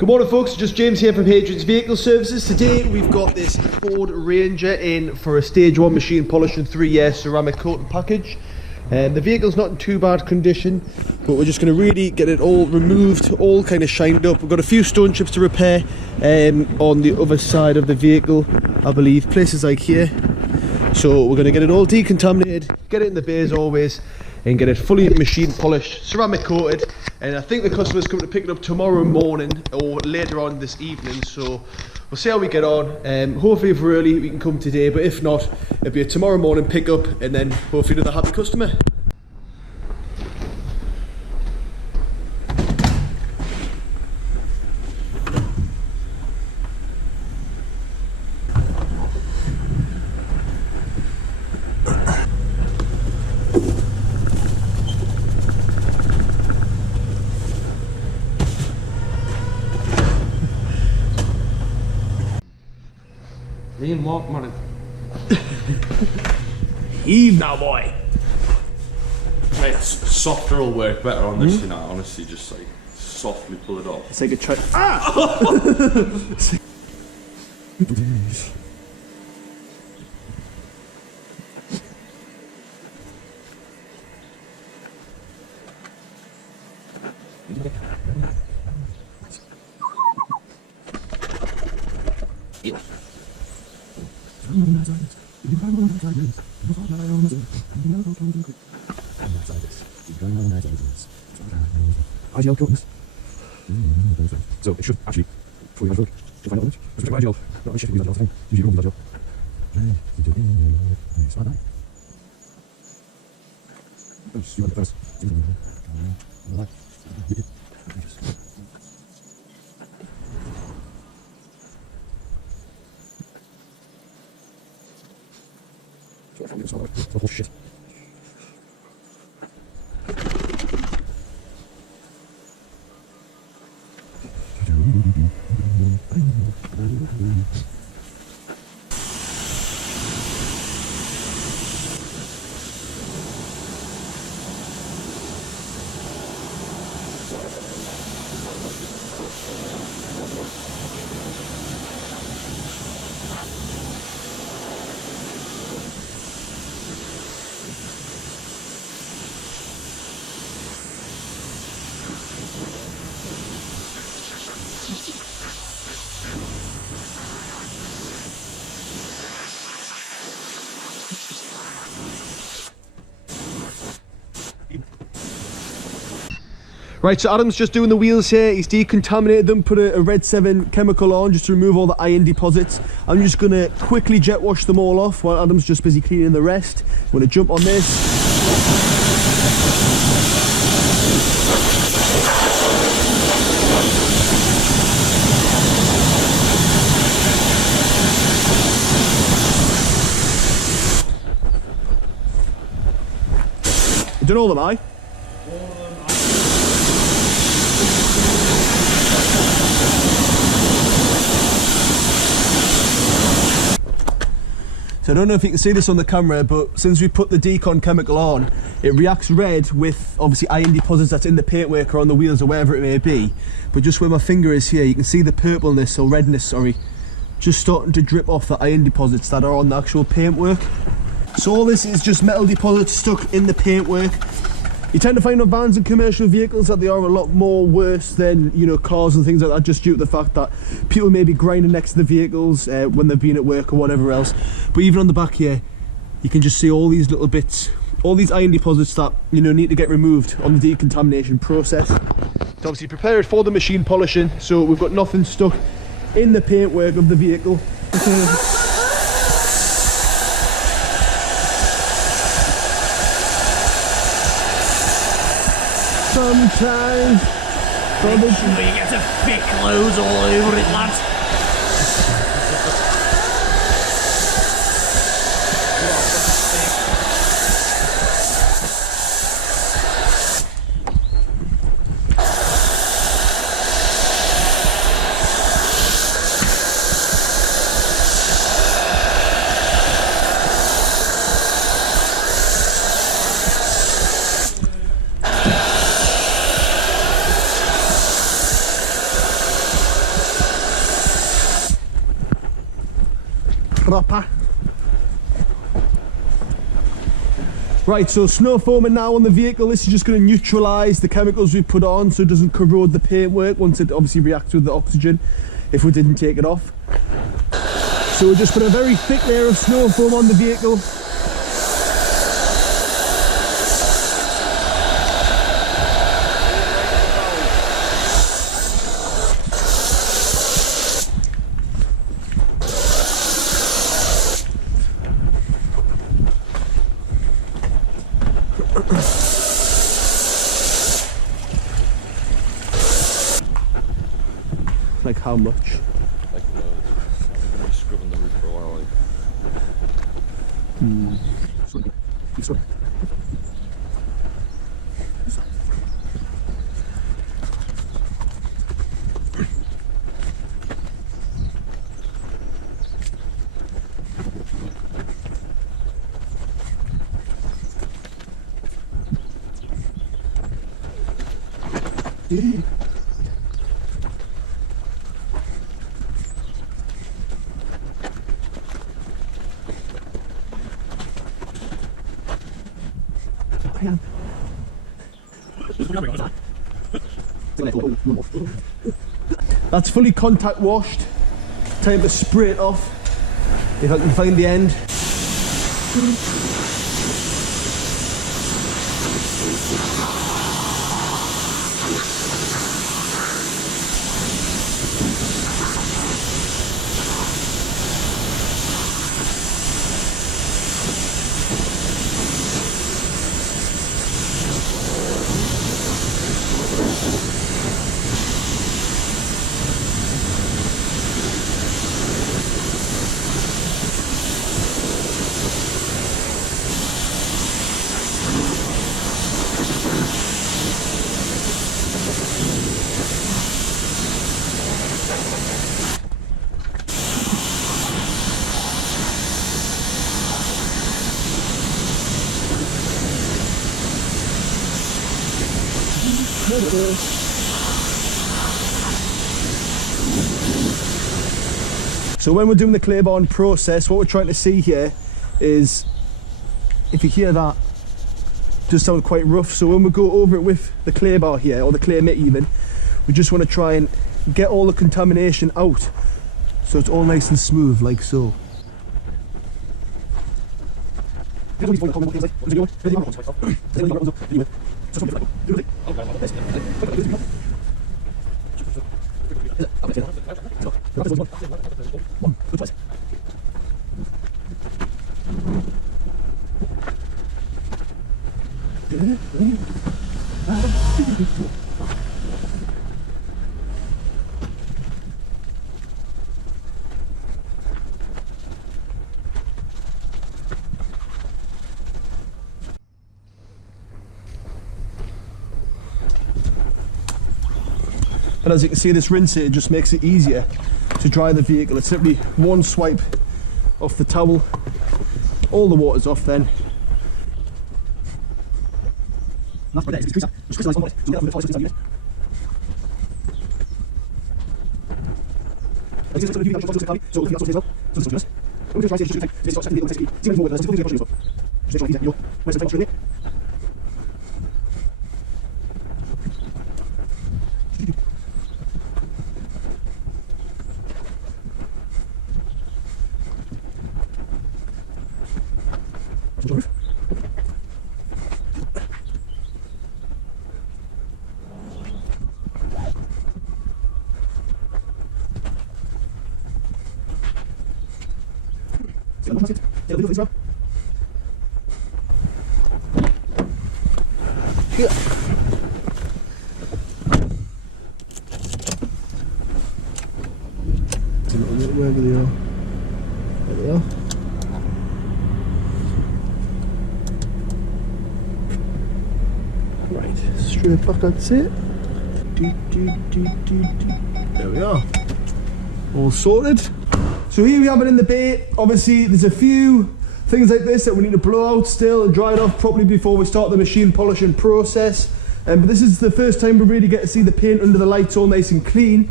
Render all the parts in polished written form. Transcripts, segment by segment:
Good morning folks, just James here from Hadrian's Vehicle Services. Today we've got this Ford Ranger in for a stage 1 machine polish and 3-year ceramic coating package. The vehicle's not in too bad condition, but we're just going to really get it all removed, all kind of shined up. We've got a few stone chips to repair on the other side of the vehicle, I believe, places like here. So we're going to get it all decontaminated, get it in the bay as always, and get it fully machine polished, ceramic coated. And I think the customer's coming to pick it up tomorrow morning or later on this evening, so we'll see how we get on. Hopefully if we're early we can come today, but if not, it'll be a tomorrow morning pickup and then hopefully another happy customer. Ian, walk, man. Heave now, boy. Mate, softer will work better on this, you know. Honestly, just like softly pull it off. It's like a try. Ah! So it should actually fully work to find out which. Just check my gel. Not shit, use that gel thing. Usually you don't use that gel. Smart that. Just you want it first. So I found this all out. The whole shit. Right, so Adam's just doing the wheels here. He's decontaminated them, put a red 7 chemical on just to remove all the iron deposits. I'm just going to quickly jet wash them all off while Adam's just busy cleaning the rest. I'm going to jump on this. Done all of them, aye? So I don't know if you can see this on the camera, but since we put the Decon chemical on, it reacts red with obviously iron deposits that's in the paintwork or on the wheels or wherever it may be. But just where my finger is here, you can see the purpleness or redness, sorry, just starting to drip off the iron deposits that are on the actual paintwork. So all this is just metal deposits stuck in the paintwork. You tend to find on vans and commercial vehicles that they are a lot more worse than, you know, cars and things like that, just due to the fact that people may be grinding next to the vehicles when they've been at work or whatever else. But even on the back here, you can just see all these little bits, all these iron deposits that, you know, need to get removed on the decontamination process. So obviously prepare it for the machine polishing, so we've got nothing stuck in the paintwork of the vehicle. Sometimes. Make sure you get a thick loads all over it, lads. proper. Right, so snow foaming now on the vehicle. This is just going to neutralise the chemicals we put on so it doesn't corrode the paintwork once it obviously reacts with the oxygen if we didn't take it off. So we'll just put a very thick layer of snow foam on the vehicle. Like how much? Like loads. I'm gonna be scrubbing the roof for a while. Like. That's fully contact washed. Time to spray it off if I can find the end. So when we're doing the clay bond process, what we're trying to see here is, if you hear that, it does sound quite rough. So when we go over it with the clay bar here, or the clay mitt even, we just want to try and get all the contamination out. So it's all nice and smooth, like so. And as you can see, this rinser just makes it easier to dry the vehicle. It's simply one swipe off the towel, all the water's off then. Where they are. There they are. Right, straight back, that's it. There we are. All sorted. So here we have it in the bay. Obviously there's a few things like this that we need to blow out still and dry it off properly before we start the machine polishing process. But this is the first time we really get to see the paint under the lights all nice and clean.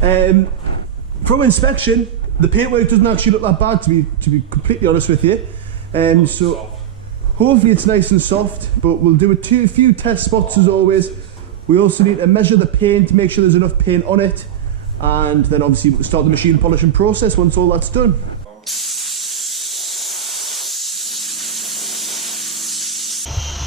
From inspection, the paintwork doesn't actually look that bad, to be completely honest with you. So hopefully it's nice and soft, but we'll do a few test spots as always. We also need to measure the paint, make sure there's enough paint on it, and then obviously we'll start the machine polishing process once all that's done.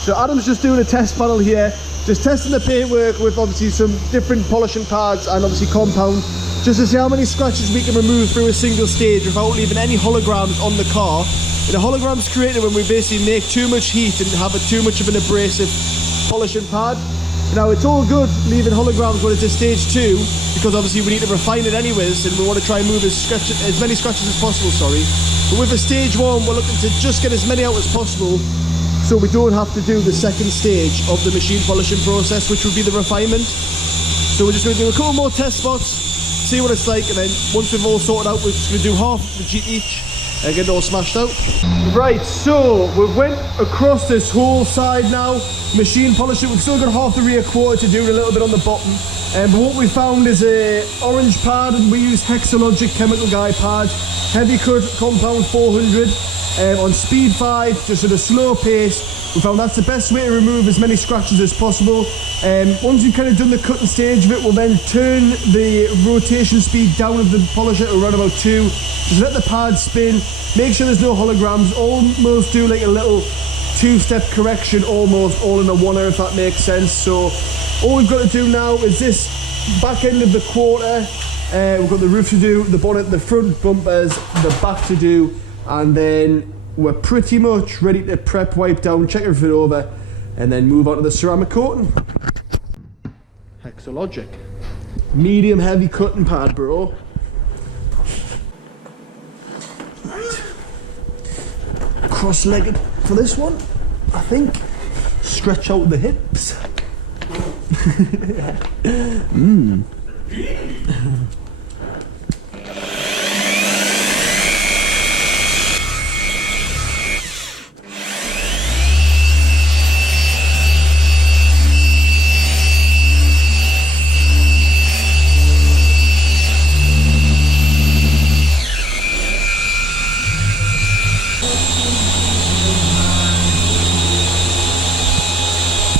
So Adam's just doing a test panel here, just testing the paintwork with obviously some different polishing pads and obviously compound, just to see how many scratches we can remove through a single stage without leaving any holograms on the car. And the hologram's created when we basically make too much heat and have too much of an abrasive polishing pad. Now it's all good leaving holograms when it's at stage 2, because obviously we need to refine it anyways, and we want to try and move as many scratches as possible, But with a stage 1, we're looking to just get as many out as possible, so we don't have to do the second stage of the machine polishing process, which would be the refinement. So we're just going to do a couple more test spots, see what it's like, and then once we've all sorted out, we're just going to do half the Jeep each and get it all smashed out. Right, so we've went across this whole side now, machine polish it. We've still got half the rear quarter to do, and a little bit on the bottom. But what we found is a orange pad, and we use Hexalogic chemical guy pad, heavy cut compound 400. On speed 5, just at a slow pace. We found that's the best way to remove as many scratches as possible. Once we've kind of done the cutting stage of it, we'll then turn the rotation speed down of the polisher to around about 2. Just let the pad spin, make sure there's no holograms, almost do like a little 2-step correction, almost all in a one, if that makes sense. So all we've got to do now is this back end of the quarter. We've got the roof to do, the bonnet, the front bumpers, the back to do, and then we're pretty much ready to prep, wipe down, check everything over, and then move on to the ceramic coating. Hexalogic. Medium heavy cutting pad, bro. Right. Cross-legged for this one, I think. Stretch out the hips.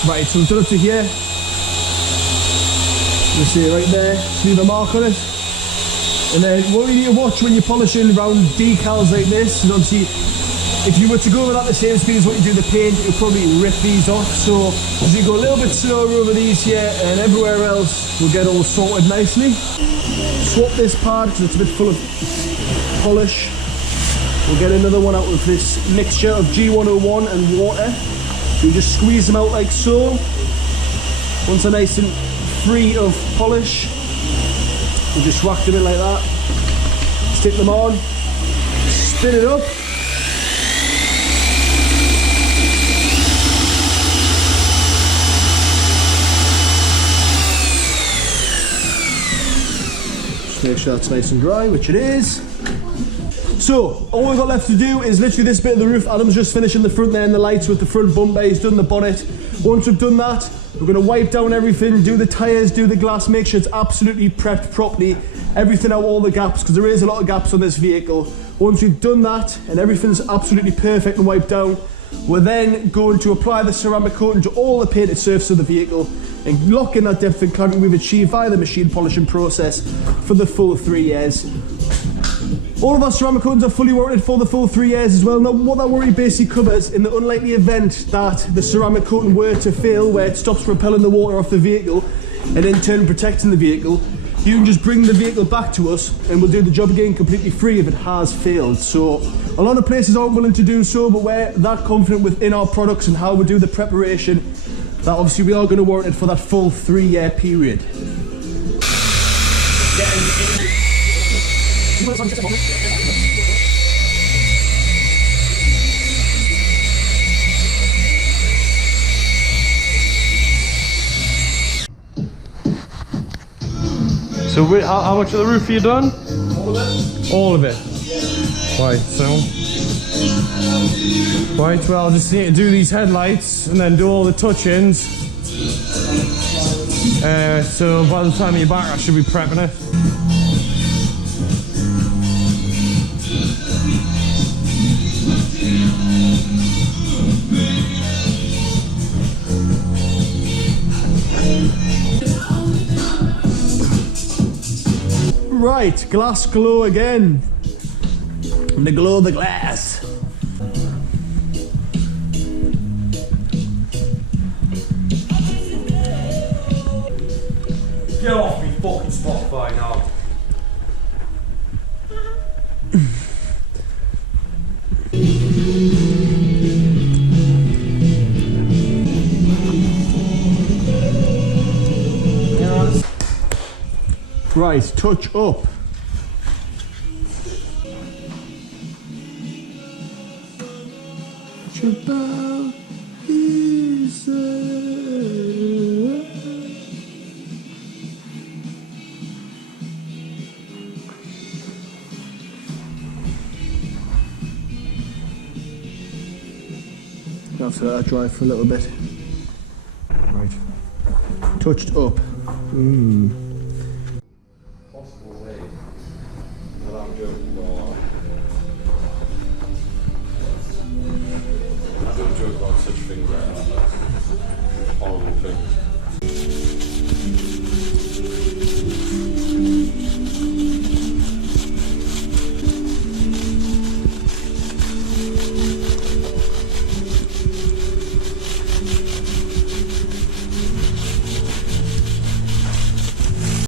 Right, so we've done up to here. You see it right there, just leave a mark on it. And then what you need to watch when you're polishing around decals like this is obviously, if you were to go without the same speed as what you do the paint, you'll probably rip these off. So as you go a little bit slower over these here and everywhere else, we'll get all sorted nicely. Swap this pad because it's a bit full of polish. We'll get another one out with this mixture of G101 and water. You just squeeze them out like so. Once they're nice and free of polish, you just whack them in like that. Stick them on, spin it up. Just make sure that's nice and dry, which it is. So, all we've got left to do is literally this bit of the roof. Adam's just finishing the front there and the lights with the front bumper. He's done the bonnet. Once we've done that, we're going to wipe down everything, do the tyres, do the glass, make sure it's absolutely prepped properly. Everything out, all the gaps, because there is a lot of gaps on this vehicle. Once we've done that and everything's absolutely perfect and wiped down, we're then going to apply the ceramic coating to all the painted surface of the vehicle and lock in that depth and clarity we've achieved via the machine polishing process for the full 3 years. All of our ceramic coatings are fully warranted for the full 3 years as well. Now, what that warranty basically covers, in the unlikely event that the ceramic coating were to fail, where it stops repelling the water off the vehicle and in turn protecting the vehicle, you can just bring the vehicle back to us and we'll do the job again completely free if it has failed. So a lot of places aren't willing to do so, but we're that confident within our products and how we do the preparation that obviously we are going to warrant it for that full 3 year period. So how much of the roof are you done? All of it. All of it? Right, so... Right, well, I just need to do these headlights and then do all the touch-ins. So by the time you're back, I should be prepping it. Right, glass glow again. And the glow of the glass. Get off me fucking Spotify now. Right, touch up. After that, dry for a little bit. Right. Touched up. Possible way that I'm joking about. I don't joke about such things like that. Horrible things.